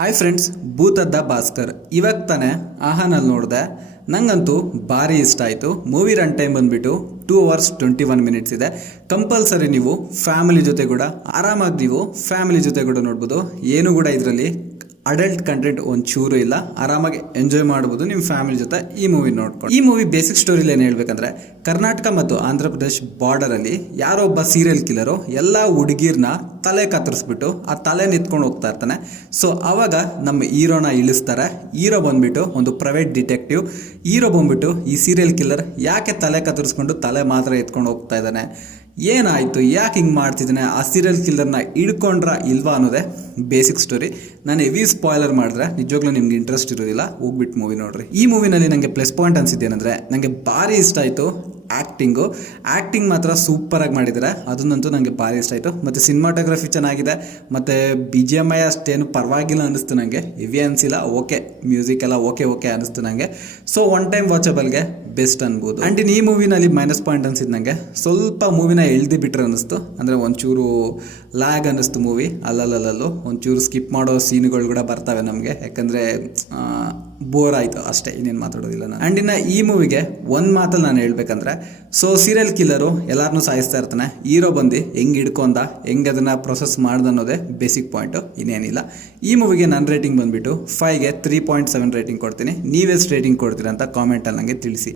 Hi friends, ಭೂತದ್ದ Bhaskar ಇವಾಗ ತಾನೇ ಆಹಾನಲ್ಲಿ ನೋಡಿದೆ. ನಂಗಂತೂ ಭಾರಿ ಇಷ್ಟ ಆಯಿತು. ಮೂವಿ ರನ್ ಟೈಮ್ ಬಂದುಬಿಟ್ಟು 2 hours 21 minutes ಇದೆ. ಕಂಪಲ್ಸರಿ ನೀವು ಫ್ಯಾಮಿಲಿ ಜೊತೆ ಕೂಡ ಆರಾಮಾಗಿ ನೋಡ್ಬೋದು. ಏನು ಕೂಡ ಇದರಲ್ಲಿ ಅಡಲ್ಟ್ ಕಂಟೆಂಟ್ ಒಂಚೂರು ಇಲ್ಲ. ಆರಾಮಾಗಿ ಎಂಜಾಯ್ ಮಾಡ್ಬೋದು ನಿಮ್ಮ ಫ್ಯಾಮಿಲಿ ಜೊತೆ ಈ ಮೂವಿ ನೋಡ್ಕೊಂಡು. ಈ ಮೂವಿ ಬೇಸಿಕ್ ಸ್ಟೋರಿಲಿ ಏನು ಹೇಳ್ಬೇಕಂದ್ರೆ, ಕರ್ನಾಟಕ ಮತ್ತು ಆಂಧ್ರ ಪ್ರದೇಶ್ ಬಾರ್ಡರಲ್ಲಿ ಯಾರೋ ಒಬ್ಬ ಸೀರಿಯಲ್ ಕಿಲ್ಲರು ಎಲ್ಲ ಹುಡುಗಿರ್ನ ತಲೆ ಕತ್ತರಿಸ್ಬಿಟ್ಟು ಆ ತಲೆ ನಿತ್ಕೊಂಡು ಹೋಗ್ತಾ ಇರ್ತಾನೆ. ಸೊ ಆವಾಗ ನಮ್ಮ ಹೀರೋನ ಇಳಿಸ್ತಾರೆ. ಹೀರೋ ಬಂದ್ಬಿಟ್ಟು ಒಂದು ಪ್ರೈವೇಟ್ ಡಿಟೆಕ್ಟಿವ್. ಹೀರೋ ಬಂದ್ಬಿಟ್ಟು ಈ ಸೀರಿಯಲ್ ಕಿಲ್ಲರ್ ಯಾಕೆ ತಲೆ ಕತ್ತರಿಸ್ಕೊಂಡು ತಲೆ ಮಾತ್ರ ಎತ್ಕೊಂಡು ಹೋಗ್ತಾ ಇದ್ದಾನೆ, ಏನಾಯಿತು, ಯಾಕೆ ಹಿಂಗೆ ಮಾಡ್ತಿದ್ದಾನೆ, ಆ ಸೀರಿಯಲ್ ಕಿಲ್ಲರ್ನ ಹಿಡ್ಕೊಂಡ್ರ ಇಲ್ವಾ ಅನ್ನೋದೇ ಬೇಸಿಕ್ ಸ್ಟೋರಿ. ನಾನು ಹೆವಿ ಸ್ಪಾಯ್ಲರ್ ಮಾಡಿದ್ರೆ ನಿಜವಾಗ್ಲೂ ನಿಮ್ಗೆ ಇಂಟ್ರೆಸ್ಟ್ ಇರೋದಿಲ್ಲ, ಹೋಗ್ಬಿಟ್ಟು ಮೂವಿ ನೋಡ್ರಿ. ಈ ಮೂವಿನಲ್ಲಿ ನನಗೆ ಪ್ಲಸ್ ಪಾಯಿಂಟ್ ಅನಿಸಿದ್ದೇನೆಂದರೆ, ನನಗೆ ಭಾರಿ ಇಷ್ಟ ಆಯಿತು ಆ್ಯಕ್ಟಿಂಗ್ ಮಾತ್ರ ಸೂಪರಾಗಿ ಮಾಡಿದ್ದಾರೆ. ಅದನ್ನಂತೂ ನನಗೆ ಭಾರಿ ಇಷ್ಟ ಆಯಿತು. ಮತ್ತು ಸಿನಿಮಾಟೋಗ್ರಫಿ ಚೆನ್ನಾಗಿದೆ. ಮತ್ತು BGMI ಅಷ್ಟೇನು ಪರವಾಗಿಲ್ಲ ಅನ್ನಿಸ್ತು ನನಗೆ, ಹೆವಿ ಅನಿಸಿಲ್ಲ. ಓಕೆ, ಮ್ಯೂಸಿಕ್ ಎಲ್ಲ ಓಕೆ ಅನ್ನಿಸ್ತು ನನಗೆ. ಸೊ ಒನ್ ಟೈಮ್ ವಾಚಬಲ್ಗೆ ಬೆಸ್ಟ್ ಅನ್ಬೋದು. ಆ್ಯಂಡ್ ಇನ್ನು ಈ ಮೂವಿನಲ್ಲಿ ಮೈನಸ್ ಪಾಯಿಂಟ್ ಅನಿಸಿದ್ದು ನನಗೆ ಸ್ವಲ್ಪ ಮೂವಿನ ಎಳ್ದು ಬಿಟ್ರೆ ಅನ್ನಿಸ್ತು. ಅಂದರೆ ಒಂಚೂರು ಲ್ಯಾಗ್ ಅನ್ನಿಸ್ತು ಮೂವಿ. ಅಲ್ಲಲ್ಲಲ್ಲೂ ಒಂಚೂರು ಸ್ಕಿಪ್ ಮಾಡೋ ಸೀನ್ಗಳು ಕೂಡ ಬರ್ತವೆ ನಮಗೆ, ಯಾಕಂದರೆ ಬೋರ್ ಆಯಿತು ಅಷ್ಟೇ, ಇನ್ನೇನು ಮಾತಾಡೋದಿಲ್ಲ ನಾನು. ಆ್ಯಂಡ್ ಇನ್ನು ಈ ಮೂವಿಗೆ ಒಂದು ಮಾತಲ್ಲಿ ನಾನು ಹೇಳ್ಬೇಕಂದ್ರೆ, ಸೊ ಸೀರಿಯಲ್ ಕಿಲ್ಲರು ಎಲ್ಲರನ್ನೂ ಸಾಯಿಸ್ತಾ ಇರ್ತಾನೆ. ಹೀರೋ ಬಂದು ಹೆಂಗೆ ಹಿಡ್ಕೊಂಡ, ಹೆಂಗೆ ಅದನ್ನು ಪ್ರೊಸೆಸ್ ಮಾಡ್ದೆ ಅನ್ನೋದೇ ಬೇಸಿಕ್ ಪಾಯಿಂಟು, ಇನ್ನೇನಿಲ್ಲ. ಈ ಮೂವಿಗೆ ನನ್ನ ರೇಟಿಂಗ್ ಬಂದುಬಿಟ್ಟು 5ಗೆ 3.7 ರೇಟಿಂಗ್ ಕೊಡ್ತೀನಿ. ನೀವೆಷ್ಟು ರೇಟಿಂಗ್ ಕೊಡ್ತೀರಾ ಅಂತ ಕಾಮೆಂಟಲ್ಲಿ ನನಗೆ ತಿಳಿಸಿ.